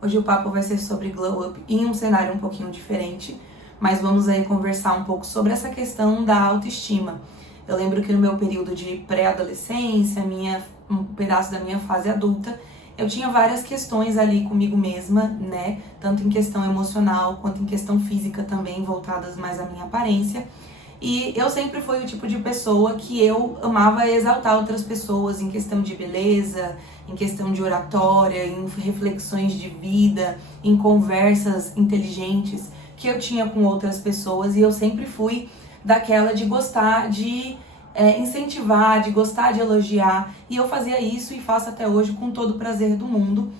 Hoje o papo vai ser sobre glow up em um cenário um pouquinho diferente, mas vamos aí conversar um pouco sobre essa questão da autoestima. Eu lembro que no meu período de pré-adolescência, um pedaço da minha fase adulta, eu tinha várias questões ali comigo mesma, né? Tanto em questão emocional quanto em questão física também, voltadas mais à minha aparência. E eu sempre fui o tipo de pessoa que eu amava exaltar outras pessoas em questão de beleza, em questão de oratória, em reflexões de vida, em conversas inteligentes que eu tinha com outras pessoas. E eu sempre fui daquela de gostar de incentivar, de gostar de elogiar. E eu fazia isso e faço até hoje com todo o prazer do mundo.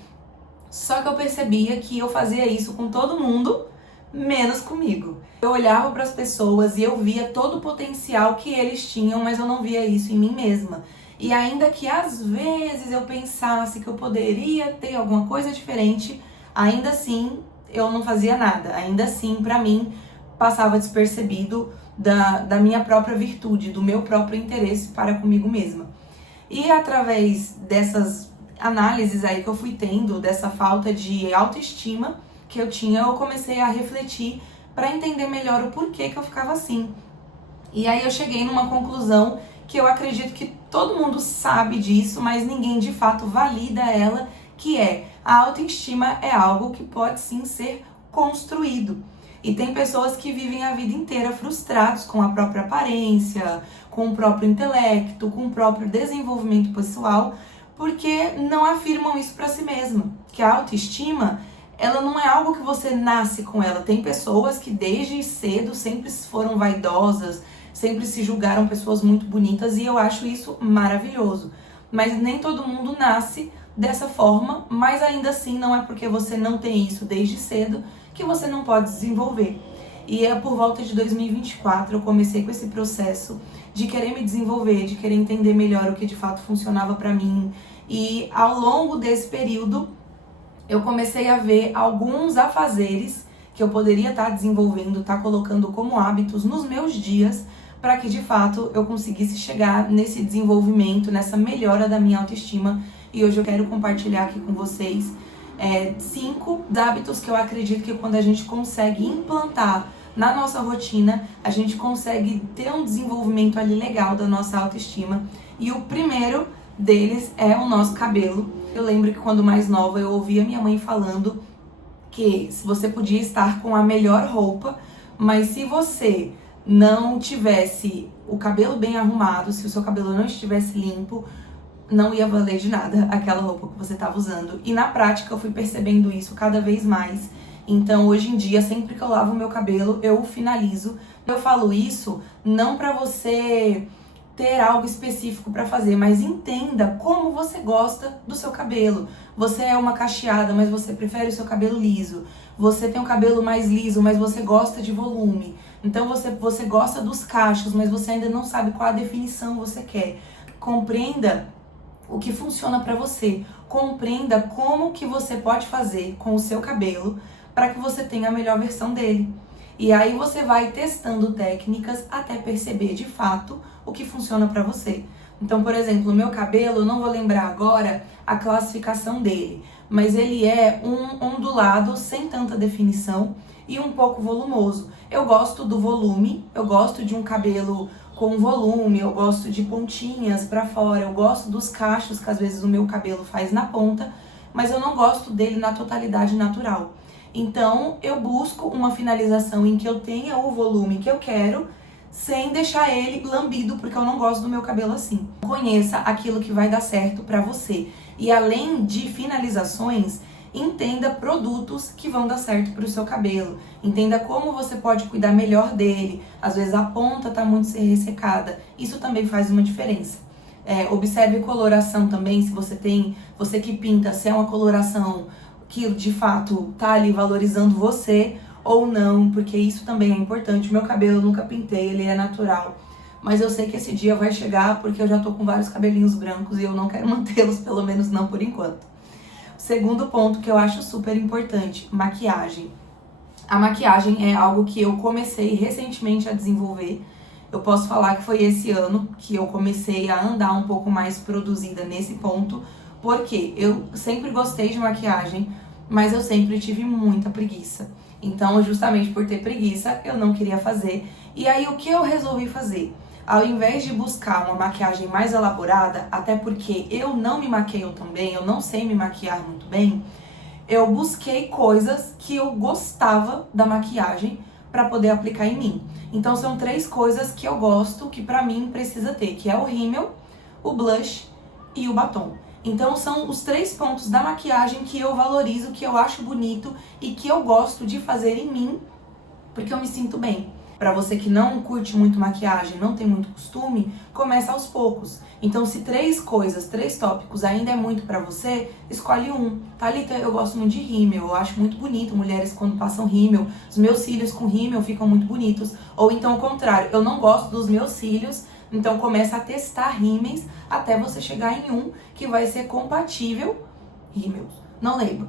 Só que eu percebia que eu fazia isso com todo mundo, menos comigo. Eu olhava para as pessoas e eu via todo o potencial que eles tinham, mas eu não via isso em mim mesma. E ainda que às vezes eu pensasse que eu poderia ter alguma coisa diferente, ainda assim eu não fazia nada. Ainda assim, para mim, passava despercebido da minha própria virtude, do meu próprio interesse para comigo mesma. E através dessas análises aí que eu fui tendo, dessa falta de autoestima que eu tinha, eu comecei a refletir para entender melhor o porquê que eu ficava assim. E aí eu cheguei numa conclusão que eu acredito que todo mundo sabe disso, mas ninguém de fato valida ela, que é: a autoestima é algo que pode sim ser construído. E tem pessoas que vivem a vida inteira frustrados com a própria aparência, com o próprio intelecto, com o próprio desenvolvimento pessoal, porque não afirmam isso para si mesma, que a autoestima, ela não é algo que você nasce com ela. Tem pessoas que desde cedo sempre foram vaidosas, sempre se julgaram pessoas muito bonitas, e eu acho isso maravilhoso. Mas nem todo mundo nasce dessa forma, mas ainda assim não é porque você não tem isso desde cedo que você não pode desenvolver. E é por volta de 2024 eu comecei com esse processo de querer me desenvolver, de querer entender melhor o que de fato funcionava para mim. E ao longo desse período eu comecei a ver alguns afazeres que eu poderia estar desenvolvendo, estar colocando como hábitos nos meus dias, para que de fato eu conseguisse chegar nesse desenvolvimento, nessa melhora da minha autoestima. E hoje eu quero compartilhar aqui com vocês 5 hábitos que eu acredito que quando a gente consegue implantar na nossa rotina, a gente consegue ter um desenvolvimento ali legal da nossa autoestima. E o primeiro deles é o nosso cabelo. Eu lembro que quando mais nova eu ouvia minha mãe falando que você podia estar com a melhor roupa, mas se você não tivesse o cabelo bem arrumado, se o seu cabelo não estivesse limpo, não ia valer de nada aquela roupa que você estava usando. E na prática eu fui percebendo isso cada vez mais. Então hoje em dia, sempre que eu lavo o meu cabelo, eu o finalizo. Eu falo isso não para você ter algo específico para fazer, mas entenda como você gosta do seu cabelo. Você é uma cacheada, mas você prefere o seu cabelo liso. Você tem um cabelo mais liso, mas você gosta de volume. Então você gosta dos cachos, mas você ainda não sabe qual a definição você quer. Compreenda o que funciona para você. Compreenda como que você pode fazer com o seu cabelo para que você tenha a melhor versão dele. E aí você vai testando técnicas até perceber de fato o que funciona para você. Então, por exemplo, o meu cabelo, eu não vou lembrar agora a classificação dele, mas ele é um ondulado sem tanta definição e um pouco volumoso. Eu gosto do volume, eu gosto de um cabelo com volume, eu gosto de pontinhas pra fora, eu gosto dos cachos que às vezes o meu cabelo faz na ponta, mas eu não gosto dele na totalidade natural. Então eu busco uma finalização em que eu tenha o volume que eu quero, sem deixar ele lambido, porque eu não gosto do meu cabelo assim. Conheça aquilo que vai dar certo pra você. E além de finalizações, entenda produtos que vão dar certo para o seu cabelo. Entenda como você pode cuidar melhor dele. Às vezes a ponta tá muito ressecada. Isso também faz uma diferença. Observe coloração também, se você que pinta, se é uma coloração que de fato tá ali valorizando você ou não, porque isso também é importante. O meu cabelo eu nunca pintei, ele é natural. Mas eu sei que esse dia vai chegar, porque eu já tô com vários cabelinhos brancos e eu não quero mantê-los, pelo menos não por enquanto. Segundo ponto que eu acho super importante, maquiagem. A maquiagem é algo que eu comecei recentemente a desenvolver. Eu posso falar que foi esse ano que eu comecei a andar um pouco mais produzida nesse ponto, porque eu sempre gostei de maquiagem, mas eu sempre tive muita preguiça. Então, justamente por ter preguiça, eu não queria fazer. E aí, o que eu resolvi fazer? Ao invés de buscar uma maquiagem mais elaborada, até porque eu não me maqueio tão bem, eu não sei me maquiar muito bem, eu busquei coisas que eu gostava da maquiagem para poder aplicar em mim. Então são 3 coisas que eu gosto, que pra mim precisa ter, que é o rímel, o blush e o batom. Então são os 3 pontos da maquiagem que eu valorizo, que eu acho bonito e que eu gosto de fazer em mim, porque eu me sinto bem. Pra você que não curte muito maquiagem, não tem muito costume, começa aos poucos. Então, se 3 coisas, 3 tópicos ainda é muito pra você, escolhe um. Thalita, eu gosto muito de rímel, eu acho muito bonito mulheres quando passam rímel. Os meus cílios com rímel ficam muito bonitos. Ou então, o contrário, eu não gosto dos meus cílios, então começa a testar rímels até você chegar em um que vai ser compatível. Rímels, não lembro.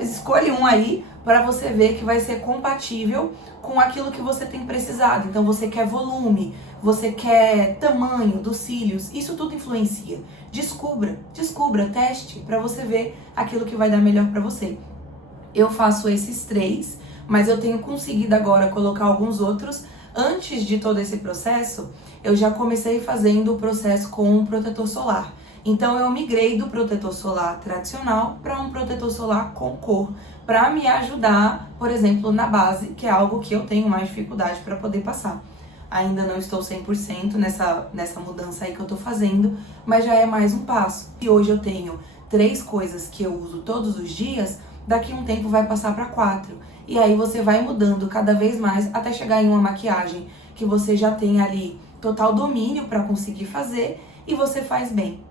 Escolhe um aí para você ver que vai ser compatível com aquilo que você tem precisado. Então você quer volume, você quer tamanho dos cílios, isso tudo influencia. Descubra, teste para você ver aquilo que vai dar melhor para você. Eu faço esses 3, mas eu tenho conseguido agora colocar alguns outros. Antes de todo esse processo, eu já comecei fazendo o processo com um protetor solar. Então eu migrei do protetor solar tradicional para um protetor solar com cor, para me ajudar, por exemplo, na base, que é algo que eu tenho mais dificuldade para poder passar. Ainda não estou 100% nessa mudança aí que eu tô fazendo, mas já é mais um passo. E hoje eu tenho 3 coisas que eu uso todos os dias, daqui a um tempo vai passar para 4. E aí você vai mudando cada vez mais até chegar em uma maquiagem que você já tem ali total domínio para conseguir fazer e você faz bem.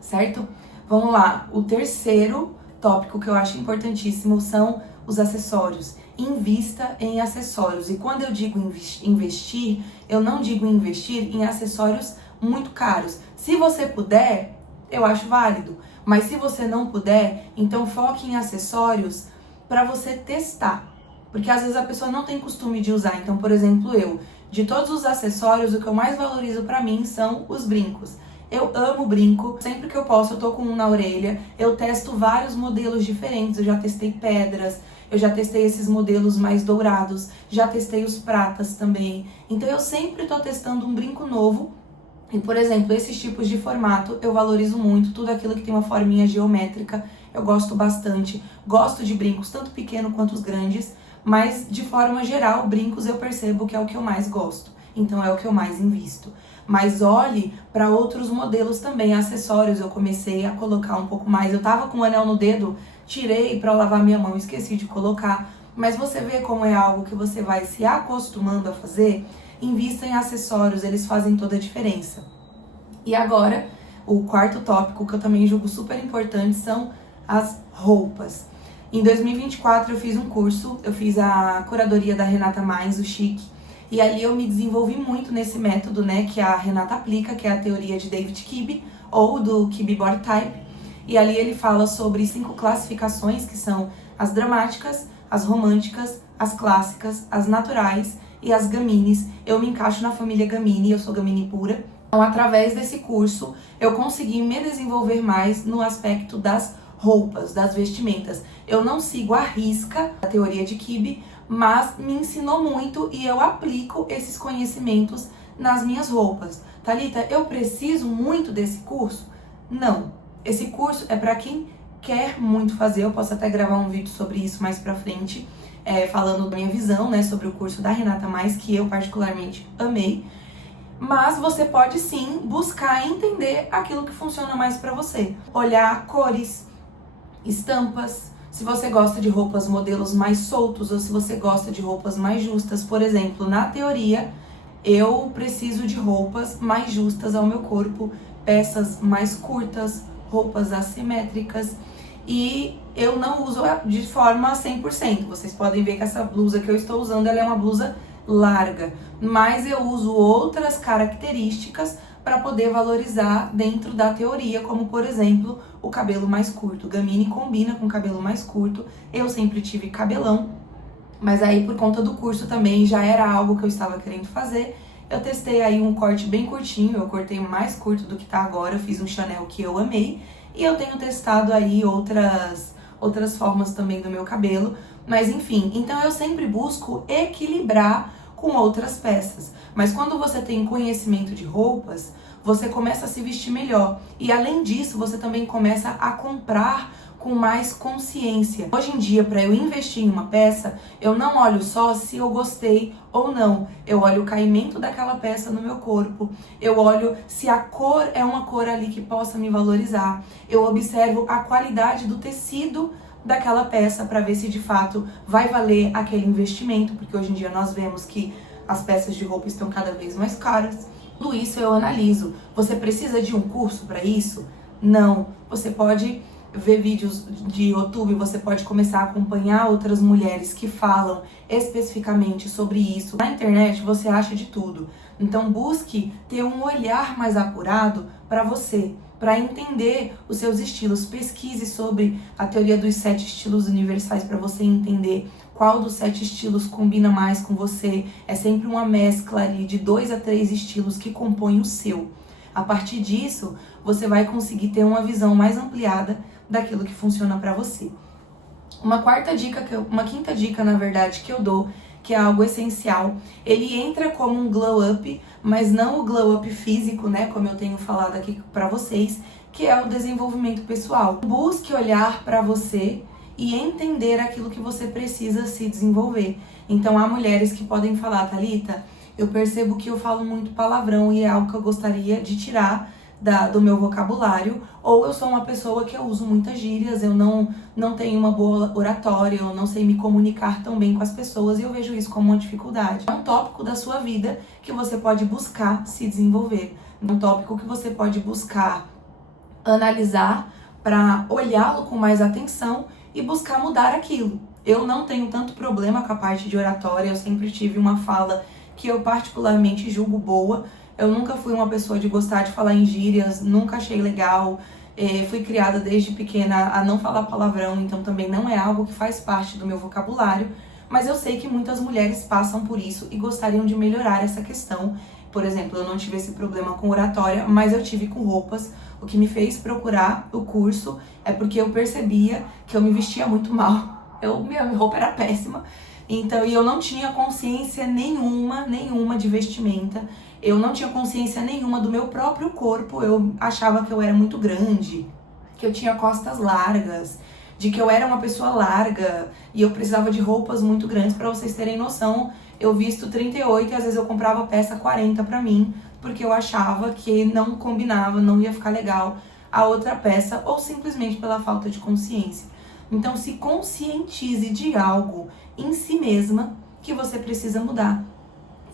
Certo? Vamos lá, o terceiro tópico que eu acho importantíssimo são os acessórios. Invista em acessórios. E quando eu digo investir, eu não digo investir em acessórios muito caros. Se você puder, eu acho válido. Mas se você não puder, então foque em acessórios para você testar. Porque às vezes a pessoa não tem costume de usar. Então, por exemplo, de todos os acessórios, o que eu mais valorizo para mim são os brincos. Eu amo brinco, sempre que eu posso eu tô com um na orelha, eu testo vários modelos diferentes, eu já testei pedras, eu já testei esses modelos mais dourados, já testei os pratas também, então eu sempre tô testando um brinco novo. E, por exemplo, esses tipos de formato eu valorizo muito, tudo aquilo que tem uma forminha geométrica, eu gosto bastante, gosto de brincos, tanto pequeno quanto os grandes, mas de forma geral, brincos eu percebo que é o que eu mais gosto, então é o que eu mais invisto. Mas olhe para outros modelos também, acessórios, eu comecei a colocar um pouco mais. Eu tava com um anel no dedo, tirei para lavar minha mão, esqueci de colocar. Mas você vê como é algo que você vai se acostumando a fazer? Invista em acessórios, eles fazem toda a diferença. E agora, o quarto tópico que eu também julgo super importante são as roupas. Em 2024 eu fiz um curso, eu fiz a curadoria da Renata Mais, o Chique. E ali eu me desenvolvi muito nesse método, né, que a Renata aplica, que é a teoria de David Kibe, ou do Kibe Body Type. E ali ele fala sobre 5 classificações, que são as dramáticas, as românticas, as clássicas, as naturais e as gamines. Eu me encaixo na família Gamine, eu sou Gamine pura. Então, através desse curso, eu consegui me desenvolver mais no aspecto das roupas, das vestimentas. Eu não sigo à risca a teoria de Kibe, mas me ensinou muito e eu aplico esses conhecimentos nas minhas roupas. Thalita, eu preciso muito desse curso? Não. Esse curso é para quem quer muito fazer. Eu posso até gravar um vídeo sobre isso mais pra frente, falando da minha visão, né, sobre o curso da Renata Mais, que eu particularmente amei. Mas você pode sim buscar entender aquilo que funciona mais pra você. Olhar cores, estampas, se você gosta de roupas modelos mais soltos ou se você gosta de roupas mais justas. Por exemplo, na teoria, eu preciso de roupas mais justas ao meu corpo, peças mais curtas, roupas assimétricas, e eu não uso de forma 100%. Vocês podem ver que essa blusa que eu estou usando, ela é uma blusa larga, mas eu uso outras características para poder valorizar dentro da teoria, como por exemplo, o cabelo mais curto. Gamine combina com cabelo mais curto. Eu sempre tive cabelão, mas aí por conta do curso também já era algo que eu estava querendo fazer. Eu testei aí um corte bem curtinho, eu cortei mais curto do que tá agora, eu fiz um Chanel que eu amei, e eu tenho testado aí outras formas também do meu cabelo, mas enfim, então eu sempre busco equilibrar com outras peças. Mas quando você tem conhecimento de roupas, você começa a se vestir melhor. E além disso, você também começa a comprar com mais consciência. Hoje em dia, para eu investir em uma peça, eu não olho só se eu gostei ou não. Eu olho o caimento daquela peça no meu corpo. Eu olho se a cor é uma cor ali que possa me valorizar. Eu observo a qualidade do tecido daquela peça para ver se de fato vai valer aquele investimento, porque hoje em dia nós vemos que as peças de roupa estão cada vez mais caras. Tudo isso eu analiso. Você precisa de um curso para isso? Não. Você pode ver vídeos de YouTube, você pode começar a acompanhar outras mulheres que falam especificamente sobre isso. Na internet você acha de tudo. Então busque ter um olhar mais apurado para você, para entender os seus estilos. Pesquise sobre a teoria dos 7 estilos universais para você entender qual dos 7 estilos combina mais com você. É sempre uma mescla ali de 2 a 3 estilos que compõem o seu. A partir disso, você vai conseguir ter uma visão mais ampliada daquilo que funciona para você. Uma quinta dica, na verdade, que eu dou, que é algo essencial, ele entra como um glow up, mas não o glow up físico, né, como eu tenho falado aqui para vocês, que é o desenvolvimento pessoal. Busque olhar para você e entender aquilo que você precisa se desenvolver. Então há mulheres que podem falar: Thalita, eu percebo que eu falo muito palavrão e é algo que eu gostaria de tirar do meu vocabulário, ou eu sou uma pessoa que eu uso muitas gírias, eu não tenho uma boa oratória, eu não sei me comunicar tão bem com as pessoas e eu vejo isso como uma dificuldade. É um tópico da sua vida que você pode buscar se desenvolver, é um tópico que você pode buscar analisar para olhá-lo com mais atenção e buscar mudar aquilo. Eu não tenho tanto problema com a parte de oratória, eu sempre tive uma fala que eu particularmente julgo boa. Eu nunca fui uma pessoa de gostar de falar em gírias, nunca achei legal. Fui criada desde pequena a não falar palavrão, então também não é algo que faz parte do meu vocabulário. Mas eu sei que muitas mulheres passam por isso e gostariam de melhorar essa questão. Por exemplo, eu não tive esse problema com oratória, mas eu tive com roupas. O que me fez procurar o curso é porque eu percebia que eu me vestia muito mal. Minha roupa era péssima. Então, e eu não tinha consciência nenhuma de vestimenta. Eu não tinha consciência nenhuma do meu próprio corpo. Eu achava que eu era muito grande, que eu tinha costas largas, de que eu era uma pessoa larga e eu precisava de roupas muito grandes. Para vocês terem noção, eu visto 38 e às vezes eu comprava peça 40 pra mim, porque eu achava que não combinava, não ia ficar legal a outra peça, ou simplesmente pela falta de consciência. Então se conscientize de algo em si mesma que você precisa mudar.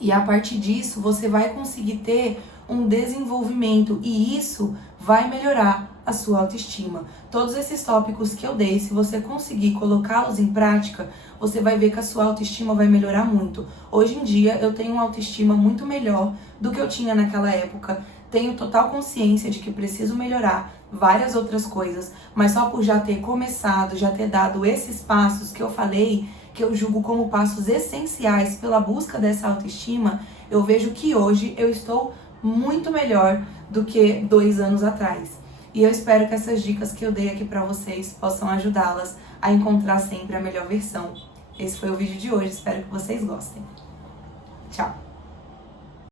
E a partir disso, você vai conseguir ter um desenvolvimento e isso vai melhorar a sua autoestima. Todos esses tópicos que eu dei, se você conseguir colocá-los em prática, você vai ver que a sua autoestima vai melhorar muito. Hoje em dia, eu tenho uma autoestima muito melhor do que eu tinha naquela época. Tenho total consciência de que preciso melhorar várias outras coisas, mas só por já ter começado, já ter dado esses passos que eu falei, que eu julgo como passos essenciais pela busca dessa autoestima, eu vejo que hoje eu estou muito melhor do que 2 anos atrás. E eu espero que essas dicas que eu dei aqui pra vocês possam ajudá-las a encontrar sempre a melhor versão. Esse foi o vídeo de hoje, espero que vocês gostem. Tchau!